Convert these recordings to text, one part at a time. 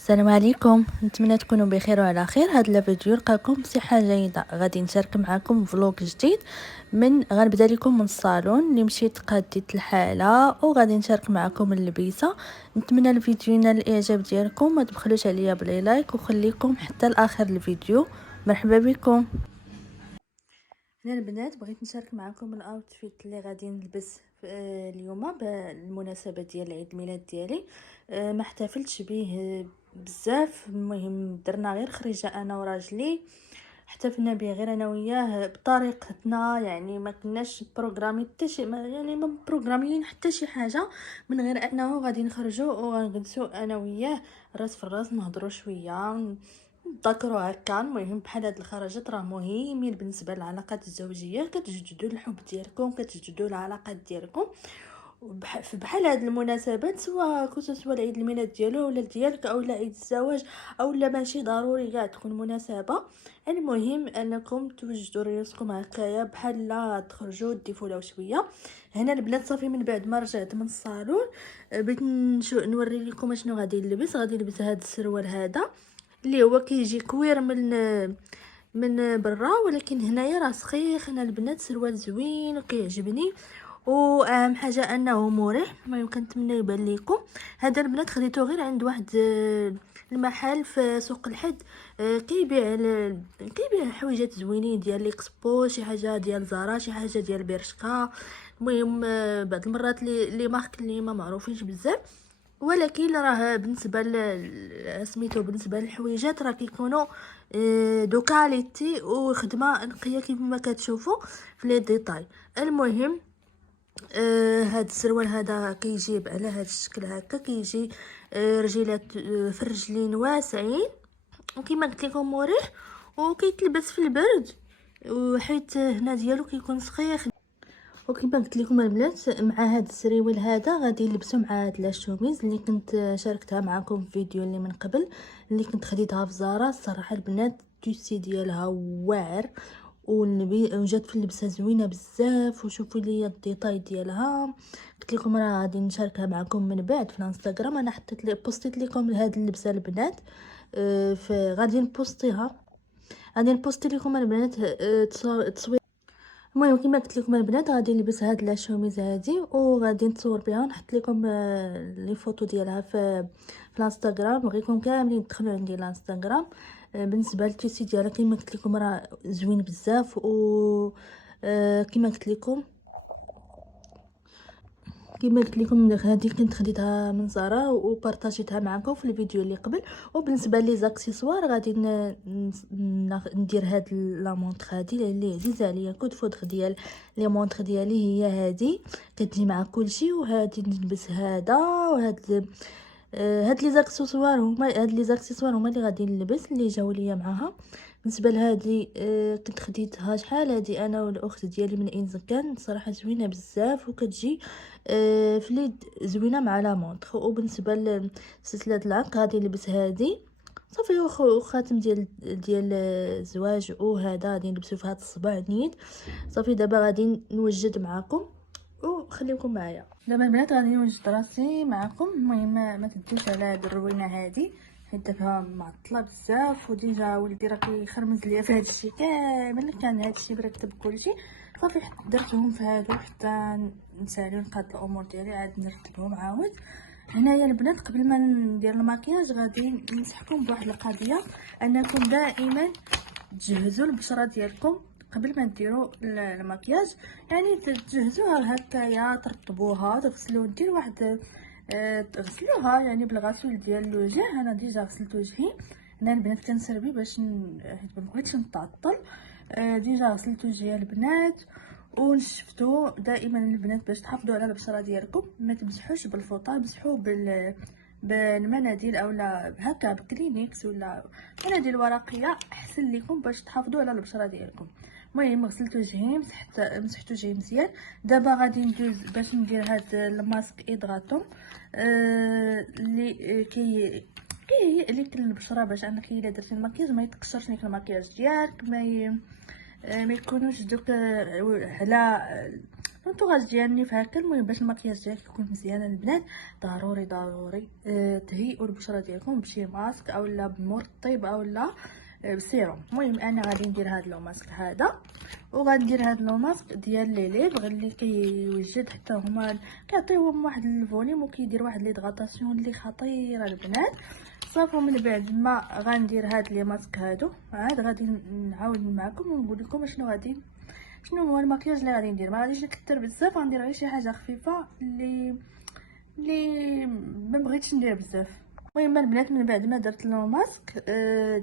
السلام عليكم، نتمنى تكونوا بخير وعلى خير. هذا الفيديو يلقاكم بصحه جيده. غادي نشارك معكم فلوق جديد غنبدا لكم من الصالون اللي مشيت قاديت الحاله، وغادي نشارك معكم اللبسه. نتمنى الفيديو ينال الاعجاب ديالكم، ما تبخلوش عليا بلي لايك وخليكم حتى لاخر الفيديو. مرحبا بكم. هنا البنات بغيت نشارك معكم الاوتفيت اللي غادي نلبس اليوم بالمناسبه ديال عيد الميلاد ديالي. ما احتفلتش به بزاف، المهم درنا غير خريجه انا وراجلي، احتفلنا به غير انا وياه بطريقتنا، يعني ما كناش بروغرامي حتى شي، يعني ما بروغراميين حتى شي حاجه، من غير انه غادي نخرجوا وغنجلسوا انا وياه راس في الراس نهضروا شويه نذكروا هكا. المهم بحال هاد الخرجات راه مهمين بالنسبه للعلاقات الزوجيه، كتجددوا الحب ديالكم، كتجددوا العلاقات ديالكم. بحال هاد المناسبات، سواء العيد الميلاد ديالو ولا ديالك او عيد الزواج، او لا ماشي ضروري كاع تكون مناسبه، المهم انكم توجدوا ريوسكم هكايا، بحال لا تخرجوا تديفوا شويه. هنا البنات صافي من بعد ما رجعت من الصالون بغيت نوري لكم شنو غادي نلبس. غادي نلبس هذا السروال هذا اللي هو كيجي كوير من برا، ولكن هنايا راه سخيخ. هنا البنات سروال زوين وكيعجبني، واهم حاجه انه مريح. ما يمكن نتمنى يبان لكم. هذا البنات خديته غير عند واحد المحل في سوق الحد، كيبيع حويجات زوينين ديال ليكسبو، شي حاجه ديال زارا، شي حاجه ديال بيرشكا. المهم بعض المرات لي مارك اللي ما معروفينش بزاف، ولكن راه بالنسبه سميتو بالنسبه للحويجات راه كيكونوا دو كاليتي وخدمه نقيه كيف ما كتشوفوا في لي ديتاي. المهم هاد السروال هذا كيجيب على هاد الشكل هكا، كيجي رجيلات في الرجلين واسعين، وكما قلت لكم مريح وكيتلبس في البرد، وحيت هنا ديالو كيكون سخيخ. وكما قلت لكم البنات، مع هذا السريوال هذا غادي نلبسو مع هاد لاشوميز اللي كنت شاركتها معكم في فيديو اللي من قبل، اللي كنت خديتها في زارا. الصراحه البنات التيسي ديالها واعر، والنبي وجات في اللبسه زوينه بزاف. وشوفوا لي الديتاي ديالها، قلت لكم راه غادي نشاركها معكم من بعد في الانستغرام. انا حطيت لي بوستيت لكم هاد اللبسه البنات، غادي نبوستي لكم البنات تصوير. المهم كما قلت لكم البنات غادي نلبس هاد لاشوميز هادي وغادي نتصور بها ونحط لكم لي فوتو ديالها في الانستغرام. بغيكم كاملين تدخلوا عندي الانستغرام. بالنسبه للتيسي ديالها كما قلت لكم راه زوين بزاف، و كما قلت لكم هذه كنت خديتها من زارا وبارطاجيتها معكم في الفيديو اللي قبل. وبالنسبه لي زاكسيسوار غادي ندير هاد لا مونطر هذه اللي عزيزه عليا، كود فودغ ديال لي مونطر ديالي هي هذه، كتجي مع كلشي. وهادي نلبس هذا وهاد هاد لي زاكسيسوار هما اللي غادي نلبس اللي جاوا ليا معاها. بالنسبه لهذه كنت خديتها شحال هذه انا والاخت ديالي من انزكان، صراحه زوينه بزاف وكتجي في اليد زوينه مع لا مونطر. وبالنسبه لسلسله العنق غادي نلبس هذه صافي، وخاتم ديال الزواج، وهذا غادي نلبسو في هذا الصباع نيت. صافي دابا غادي نوجد معكم وخليكم معايا. دابا البنات غادي نوجد راسي معكم. المهم ما تدوش على هاد الروينه هادي حيت دابا معطله بزاف، وديجا ولدي راه كيخرمز ليا في هادشي كامل، كان هادشي مرتب كلشي. صافي درتهم في هادو حتى نسالي نقاد الامور ديالي عاد نرتبهم عاود. هنايا البنات قبل ما ندير المكياج غادي ننصحكم بواحد القضيه، انكم دائما تجهزوا البشره ديالكم قبل ما ديروا المكياج. يعني تجهزوها هكايا، ترطبوها، تغسلوا، دير واحد تغسلوها يعني بالغسول ديال الوجه. انا ديجا غسلت وجهي. هنا البنات كنسربي باش حيت ما بغيتش نتعطل. ديجا غسلت وجهي البنات ونشفتو. دائما البنات باش تحافظوا على البشره ديالكم ما تمسحوش بالفوطه، مسحوه بالمناديل اولا هكا بكلينيكس ولا مناديل ورقيه، احسن لكم باش تحافظوا على البشره ديالكم. المهم غسلت وجهي، مسحت وجهي مزيان. دابا غادي ندوز باش ندير هاد الماسك ايدغاتون اللي كيهيئ لك البشره، باش انك الا درتي المكياج ما يتقشرش لك المكياج ديالك، ما يكونوش دوك على لونطوغاج ديالني فهكا. المهم باش المكياج ديالك يكون مزيان البنات ضروري تهيئوا البشره ديالكم بشي ماسك اولا بمرطب اولا بسيروم. المهم انا غادي ندير هذا لو ماسك هذا، وغندير هذا لو ماسك ديال لي ليفغ اللي كيوجد حتى هما كيعطيوهم واحد الفوليوم وكيدير واحد ليدغاطاسيون اللي خطيره البنات. صافي من بعد ما غندير هاد لي ماسك هادو عاد غادي نعاود معكم ونقول لكم شنو هو المكياج اللي غادي ندير. ما غاديش نكثر بزاف، غندير غير شي حاجه خفيفه اللي ما بغيتش ندير بزاف. المهم البنات من بعد ما درت لو ماسك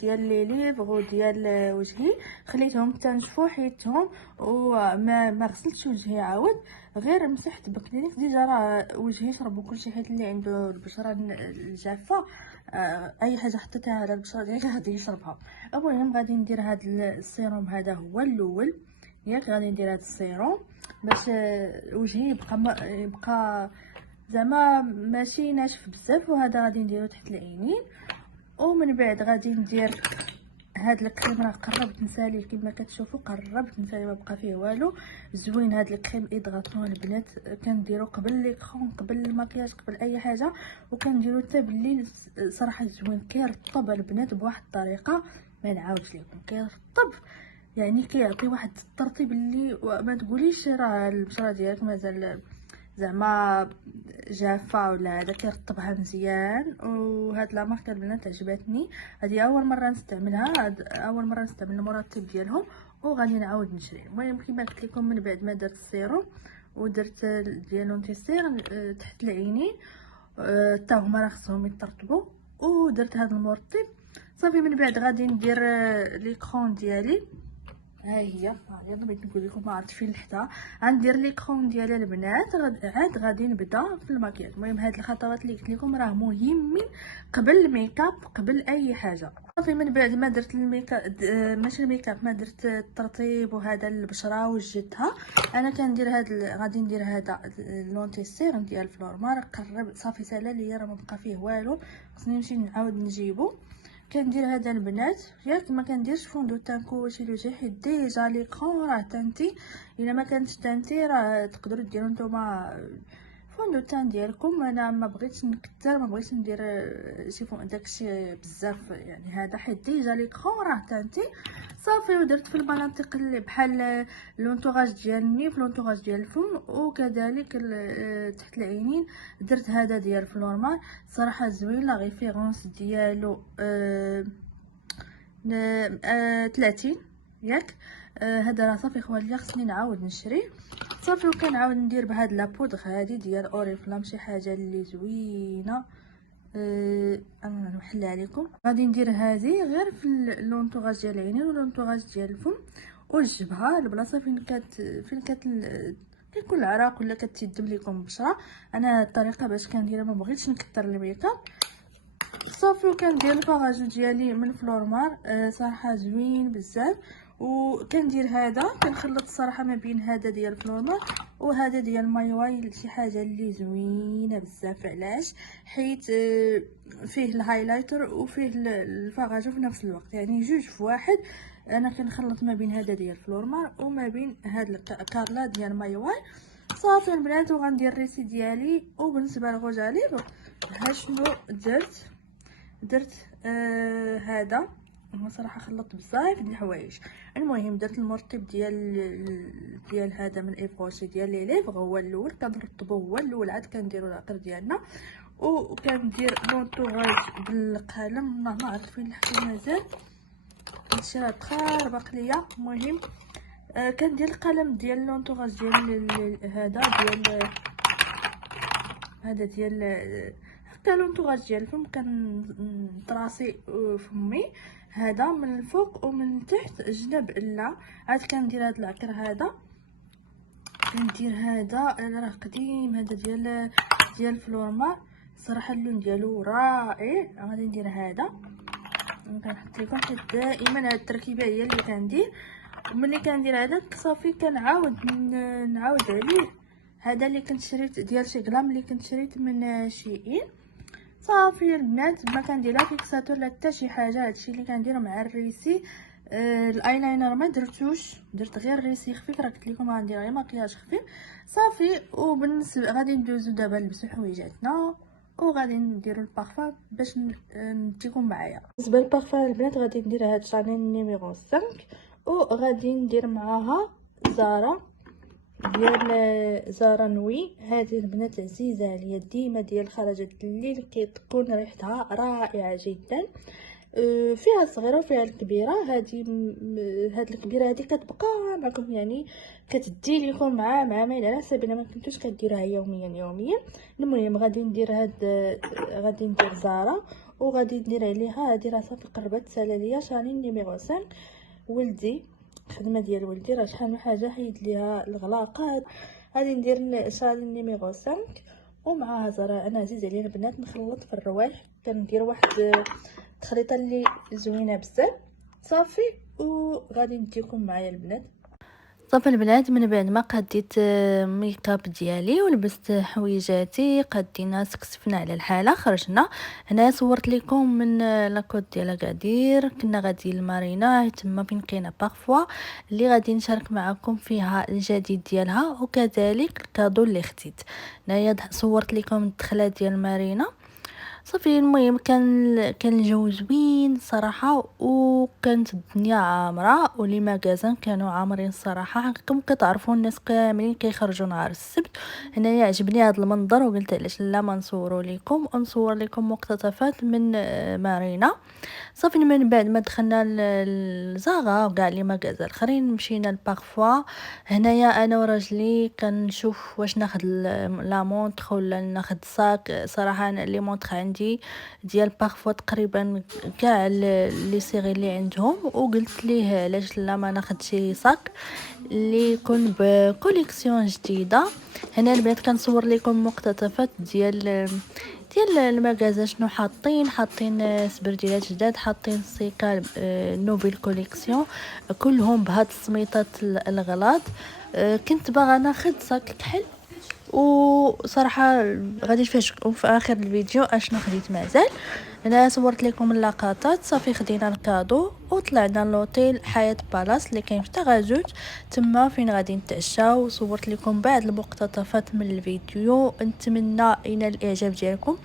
ديال لي ليفغ وديال وجهي خليتهم تنشفوا حيدتهم وما غسلتش وجهي عاود، غير مسحت بكلينيك. ديجا راه وجهي شربوا كلشي حيت اللي عنده البشره الجافه اي حاجه حطيتها على البشره ديالك غادي يشربها. المهم غادي ندير هذا السيروم هذا هو الاول ياك. غادي ندير هذا السيروم باش وجهي يبقى زعما ماشي ناشف بزاف، وهذا غادي نديرو تحت العينين. ومن بعد غادي ندير هاد الكريم، راه قربت نساليه كما كتشوفوا، قربت نساليه ما بقى فيه والو. زوين هاد الكريم ايدغاطون البنات، كنديرو قبل ليكرون قبل المكياج قبل اي حاجه، وكنديرو حتى بالليل. صراحه زوين كيرطب البنات بواحد الطريقه ما نعاودش لكم، كيرطب يعني كيعطي واحد الترطيب اللي ما تقوليش راه البشره ديالك مازال زعما جافه ولا هذا، كيرطبها مزيان. وهاد لا ماركه البنات عجبتني، هذه اول مره نستعملها، اول مره نستعمل المرطب ديالهم وغادي نعاود نشري. المهم كما قلت لكم من بعد ما درت السيروم ودرت ديال لونتيسير تحت العينين حتى هما راه خصهم يترطبوا، ودرت هذا المرطب صافي. من بعد غادي ندير ليكرون ديالي، ها هي يلا بغيت نقول لكم ما عرفت فين لحتها. غندير ليكرون ديالي البنات عاد غادي نبدا في المكياج. المهم هاد الخطوات اللي قلت لكم راه مهمين قبل الميكاب قبل اي حاجه. صافي من بعد ما درت الميكاب ماشي الميكاب، ما درت الترطيب وهذا البشره وجدتها، انا كندير غادي ندير هذا لونتيسير ديال فلورمار. قرب صافي سالا ليا راه ما بقى فيه والو، خصني نمشي نعاود نجيبو. كندير هذا البنات ياك، ما كنديرش فوندو تان كلشي لوجهي حيت ديجا ليكرون راه تانتي. الا ما كانتش تانتي راه تقدروا ديروا نتوما فوندو تان ديالكم. انا ما بغيتش نكثر، ما بغيتش ندير شي داكشي بزاف يعني هذا حيت ديجا ليكرون راه تانتي. صافي ودرت في المناطق اللي بحال لونطوغاج ديال النيف، لونطوغاج ديال الفم، وكذلك تحت العينين درت هذا ديال فلورمار. صراحه زوين لا ريفيرونس ديالو 30 ياك. هذا راه صافي خوالي خصني نعاود نشري. صافي وكنعاود ندير بهاد لابودغ هذه ديال اوريفلام، شي حاجه اللي زوينه. انا نحلها عليكم. غادي ندير هذه غير في اللونطوغاج ديال العينين ولونطوغاج ديال الفم والجبهه، البلاصه فين كيكون العراق ولا كتيدم لكم البشره. انا الطريقه باش كنديرها ما بغيتش نكثر الميكاب. صافي وكندير الفاغاج ديالي من فلورمار صراحه زوين بزاف. وكندير هذا كنخلط الصراحه ما بين هذا ديال فلورمار وهذا ديال مايواي، شي حاجه اللي زوينه بزاف. علاش؟ حيت فيه الهايلايتر وفيه الفاغاج في نفس الوقت، يعني جوج في واحد. انا كنخلط ما بين هذا ديال فلورمار وما بين هذا الكارلا ديال مايواي. صافي البنات وغندير الريسي ديالي. وبالنسبه للغوج عليب ها شنو درت هذا هو صراحه خلطت بزاف د الحوايج. المهم درت المرطب ديال هذا من ايفوشي ديال لي ليفغ، هو الاول كنرطبو، هو الاول عاد كنديرو العطر ديالنا. وكندير لونطوغاج بالقلم، ما عرفت فين لحقت مازال هادشي راه تخربق ليا. المهم كندير القلم ديال لونطوغاج ديال هذا ديال حتى لونطوغاج ديال الفم كنطراسي فمي هذا من الفوق ومن تحت جنب لا. عاد كندير هذا العطر هذا، كندير هذا راه قديم، هذا ديال فلورمار صراحه اللون ديالو رائع. غادي ندير هذا كنحط لكم حيت دائما هاد التركيبه هي اللي كندير. ملي كندير هذا صافي كنعاود نعاود عليه. هذا اللي كنت شريت ديال شي غلام اللي كنت شريت من شيئين. صافي البنات ما كنديرها فيكساتور لا حتى شي حاجه، هادشي اللي كندير مع الريسي الايلاينر ما درتوش، درت غير ريسي خفيف، راه قلت لكم غندير غير مكياج خفيف صافي. وبالنسبه غادي ندوزو دابا نلبسو حويجاتنا وغادي نديرو البارفان باش نديكم معايا. بالنسبه للبارفان البنات غادي ندير هاد شانيل نيميرو 5 وغادي ندير معاها زارا ديال زارا نوي. هذه البنات عزيزه عليا ديما ديال خرجت الليل كتكون ريحتها رائعه جدا. فيها الصغيره وفيها الكبيره. هاد الكبيره هذه كتبقى معكم يعني كتدي لكم مع عامين على حسب ما كنتوش كديروها يوميا. المهم غادي ندير غادي ندير زارا وغادي ندير عليها هذه راه صافي قربت سالا ليا شانيل نيميرو 5 ولدي. خدمه ديال ولدي راه شحال من حاجه حيد ليها الغلاقات. غادي ندير شانيل نيميرو 5 ومعها زرع. انا عزيز عليا البنات نخلط في الروايح، كندير واحد التخليطه اللي زوينه بزاف صافي. وغادي نديكم معايا البنات. صافي البنات من بعد ما قديت ميكاب ديالي ولبست حويجاتي قدينا سكسفنا على الحاله خرجنا. هنا صورت لكم من لاكوت ديال اكادير، كنا غادي لمارينا تما فين كاينه بارفوا اللي غادي نشارك معكم فيها الجديد ديالها وكذلك الكادو اللي خديت. هنايا صورت لكم الدخله ديال مارينا صافي. المهم كان الجو زوين صراحه وكانت الدنيا عامره ولي ماغازان كانوا عامرين صراحه. كم كتعرفوا الناس كاملين كيخرجوا نهار السبت. هنايا عجبني هذا المنظر وقلت علاش لا ما نصوروا لكم ونصور لكم مقتطفات من مارينا صافي. من بعد ما دخلنا لزاغا وكاع لي ماغازان الاخرين مشينا لبارفوا. هنايا انا وراجلي كنشوف واش ناخذ لا مونطخ ولا ناخذ صاك. صراحه انا لي مونطخ عندي ديال بارفوا تقريبا كاع لي صيغي اللي عندهم وقلت ليه علاش لا ما ناخذ شي صاك اللي يكون بكوليكسيون جديده. هنا البنات كنصور لكم مقتطفات ديال المغازه شنو حاطين سبرديلات جداد، حاطين سيكال نوفيل كوليكسيون كلهم بهاد السميطات الغلاط. كنت باغا ناخذ صاك كحل وصراحه غادي نفاجئكم في اخر الفيديو اشنو خديت مازال. انا صورت لكم اللقطات صافي. خدينا الكادو وطلعنا لوطيل حياة بالاس اللي كاين في تغازوت تما فين غادي نتعشاو. وصورت لكم بعض المقتطفات من الفيديو. نتمنى ينال الاعجاب ديالكم،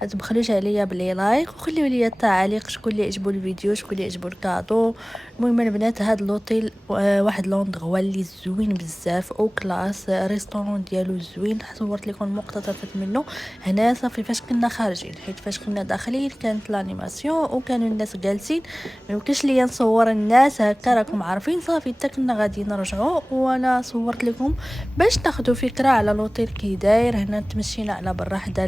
ما تبخلوش عليا بلي لايك وخليوا لي التعاليق شكون اللي عجبو الفيديو شكون اللي عجبو الكادو. المهم البنات هاد لوطيل واحد لوندغوا اللي زوين بزاف او كلاس، ريستورون ديالو زوين. صورت لكم مقتطفات منه هنا صافي. فاش كنا خارجين حيت فاش كنا داخلين كانت لانيماسيون وكانوا الناس جالسين ما يمكنش ليا نصور الناس هكا راكم عارفين صافي. حتى كنا غادي نرجعوا وانا صورت لكم باش تاخذوا فكره على لوطيل كي داير. هنا تمشينا على برا حدا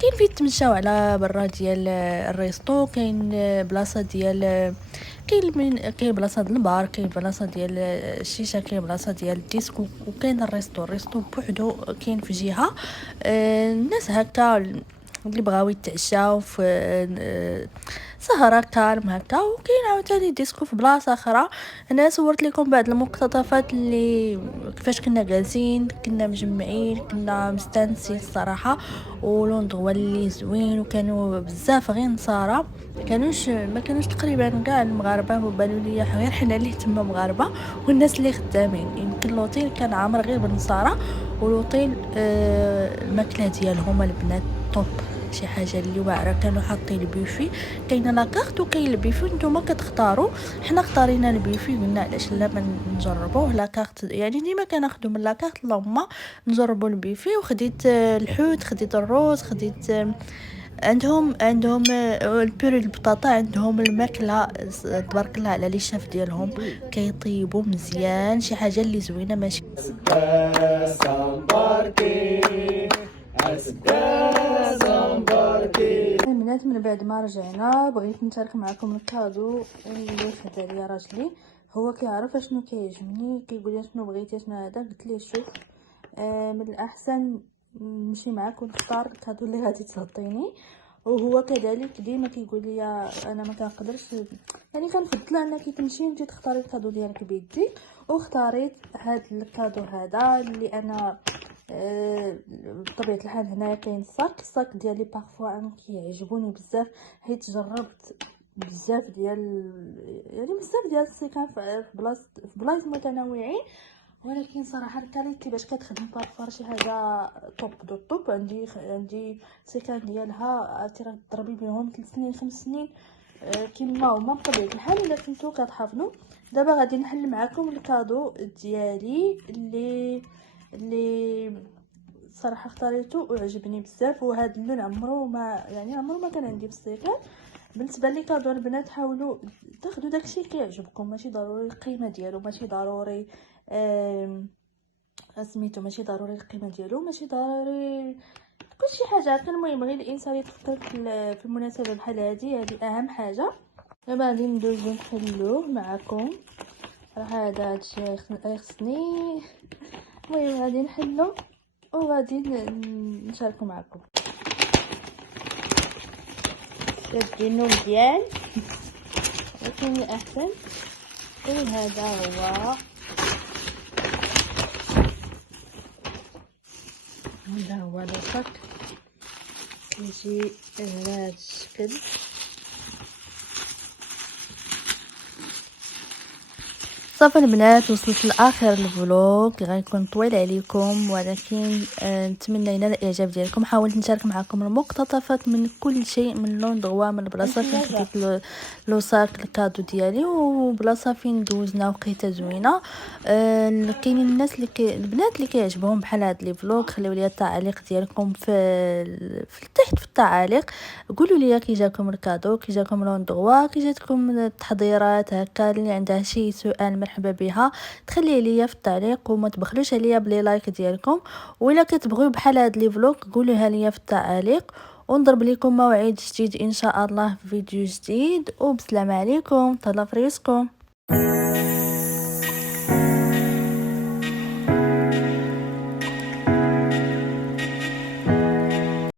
كاين فين تمشاو على برا ديال الريستو، كاين بلاصه ديال كاين بلاصه ديال البار، كاين بلاصه ديال الشيشه، كاين بلاصه ديال الديسكو وكاين الريستو بوحدو كاين في جهه. الناس هكا اللي بغاو يتعشاو في سهره كالم هكا. وكاين عاوتاني ديسكو في بلاصه اخرى. انا صورت لكم بعض المقتطفات اللي كيفاش كنا جالسين كنا مجمعين كنا مستانسين الصراحه. ولوندغوا اللي زوين وكانوا بزاف غير نصارى ما كانوش تقريبا كاع المغاربه وبانوا لي غير حنا اللي تما مغاربه والناس اللي خدامين. يمكن لوطيل كان عامر غير بالنصارى ولوطيل الماكله ديالهم البنات طوب شي حاجه اللي واعره. كانوا حاطين البوفي كاين لاكارت وكاين البوفي نتوما كتختاروا. حنا اختارينا البوفي قلنا علاش لا ما نجربوه لاكارت يعني ديما كناخذوا من لاكارت اللهم نجربوا البوفي. وخديت الحوت خديت الروز خديت عندهم البوري البطاطا عندهم الماكله تبارك الله على لي شاف ديالهم كيطيبوا مزيان شي حاجه اللي زوينه ماشي البنات. من بعد ما رجعنا بغيت نشارك معكم الكادو اللي خدا ليا راجلي. هو كيعرف اشنو كيعجبني كيقول لي شنو بغيتي شنو هذا. قلت ليه شوف من الاحسن نمشي معاك ونختار الكادو اللي غادي تعطيني. وهو كذلك ديما كيقول لي انا ما كنقدرش يعني كنفضل انك تمشي انت تختاري الكادو ديالك بيديك. واختاريت هذا الكادو هذا اللي انا بطبيعه الحال. هنايا كاين الصاك ديالي بارفوا انا كيعجبوني بزاف حيت جربت بزاف ديال يعني بزاف ديال السيكان في بلايص متنوعين، ولكن صراحه الكاليتي باش كتخدم بارفار شي حاجه توب دو توب. عندي سيكان ديالها تضربي بهم 3 سنين 5 سنين كما هما بطبيعه الحال الا كنتو كتحافظوا. دابا غادي نحل معكم الكادو ديالي اللي صراحه اختاريته وعجبني بزاف، وهذا اللون عمرو ما كان عندي في السيكان. بالنسبه لي كادو البنات حاولوا تاخذوا داكشي كيعجبكم، ماشي ضروري القيمه ديالو، ماشي ضروري سميتو، ماشي ضروري القيمه ديالو، ماشي ضروري كلشي حاجه هكا. المهم غير الانسان يتفكر في المناسبه بحال هذه اهم حاجه. دابا غادي ندوزو نحلوه معكم، راه هادشي يخصني. المهم غادي نحلو وغادي نشاركو معكم. كدينو مزيان ولكن الاحسن هذا هو الفك يجي على هذا الشكل. صافي البنات، وصلت لاخر الفلوق اللي غيكون طويل عليكم، ولكن نتمنى ينال الاعجاب ديالكم. حاولت نشارك معكم المقتطفات من كل شيء، من لون دغوا، من بلاصه فين خديت لوصاك الكادو ديالي، وبلاصه فين دوزنا وقيته زوينه. كاينين الناس البنات اللي كيعجبهم بحال هاد لي فلوق، خليو لي التعليق ديالكم في تحت في التعاليق. قولوا لي كي جاكم الكادو، كي جاكم لون دغوا، كي جاتكم التحضيرات هكا. اللي عندها شي سؤال مرحبا بها تخليه ليا في التعليق، وما تبخلوش عليا بلي لايك ديالكم. ولا كتبغيو بحال هاد لي فلوق قولوها ليا في التعاليق، ونضرب لكم موعد جديد ان شاء الله في فيديو جديد. وبسلام عليكم، تهلا في رزقكم.